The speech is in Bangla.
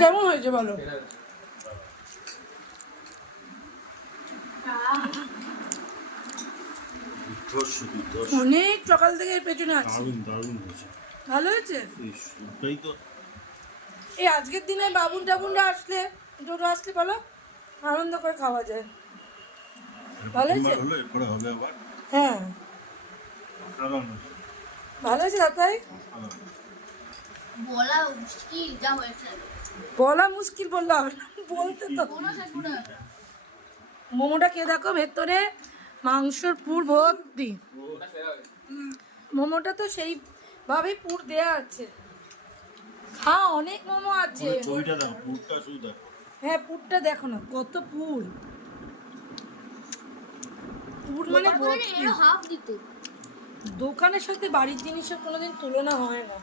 কেমন হয়েছে বলো? অনেক সকাল থেকে এর পেছনে আছি। ভালো হয়েছে। এই আজকের দিনে বাবুন টাবুনরা আসলে দুটো আসলে বলো আনন্দ করে খাওয়া যায়। ভালো হয়েছে। হ্যাঁ ভালো হয়েছে দাদাই। বলা মুশকিল যা হয়েছে। বলা মুশকিল বললে হবে না, বলতে তো। মোমোটা খেয়ে দেখো, ভেতরে মাংসর পুর ভর্তি। মোমোটা তো সেইভাবেই পুর দেয়া আছে। হ্যাঁ অনেক মোমো আছে। হ্যাঁ পুরটা দেখো না কত পুর, পুর মানে ভর্তি। হাফ দিতে দোকানের সাথে বাড়ির জিনিসের কোনোদিন তুলনা হয় না।